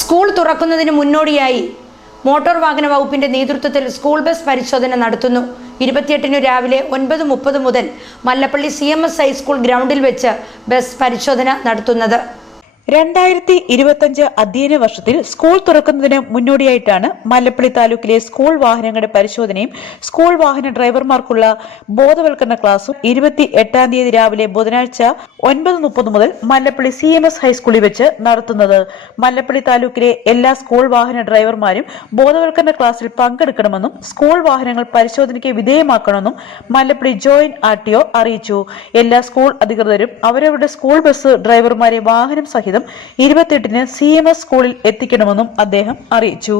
School തുറക്കുന്നതിന് മുന്നോടിയായി motor വാഹന വകുപ്പിന്റെ നേതൃത്വത്തിൽ സ്കൂൾ ബസ് പരിശോധന നടത്തുന്നു. ഇരുപത്തിയെട്ടിന് രാവിലെ ഒൻപത് മുപ്പത് മുതൽ Mallappally C M S high school ഗ്രൗണ്ടിൽ വെച്ച് ബസ് പരിശോധന നടത്തുന്നത്. രണ്ടായിരത്തി ഇരുപത്തഞ്ച് അധ്യയന വർഷത്തിൽ സ്കൂൾ തുറക്കുന്നതിന് മുന്നോടിയായിട്ടാണ് മല്ലപ്പള്ളി താലൂക്കിലെ സ്കൂൾ വാഹനങ്ങളുടെ പരിശോധനയും സ്കൂൾ വാഹന ഡ്രൈവർമാർക്കുള്ള ബോധവൽക്കരണ ക്ലാസും ഇരുപത്തി എട്ടാം തീയതി രാവിലെ ബുധനാഴ്ച ഒൻപത് മുപ്പത് മുതൽ മല്ലപ്പള്ളി സി എം എസ് ഹൈസ്കൂളിൽ വെച്ച് നടത്തുന്നത്. മല്ലപ്പള്ളി താലൂക്കിലെ എല്ലാ സ്കൂൾ വാഹന ഡ്രൈവർമാരും ബോധവൽക്കരണ ക്ലാസ്സിൽ പങ്കെടുക്കണമെന്നും സ്കൂൾ വാഹനങ്ങൾ പരിശോധനയ്ക്ക് വിധേയമാക്കണമെന്നും മല്ലപ്പള്ളി ജോയിന്റ് ആർ ടി അറിയിച്ചു. എല്ലാ സ്കൂൾ അധികൃതരും അവരവരുടെ സ്കൂൾ ബസ് ഡ്രൈവർമാരെ വാഹനം സഹിതം ഇരുപത്തെട്ടിന് സി എം എസ് സ്കൂളിൽ എത്തിക്കണമെന്നും അദ്ദേഹം അറിയിച്ചു.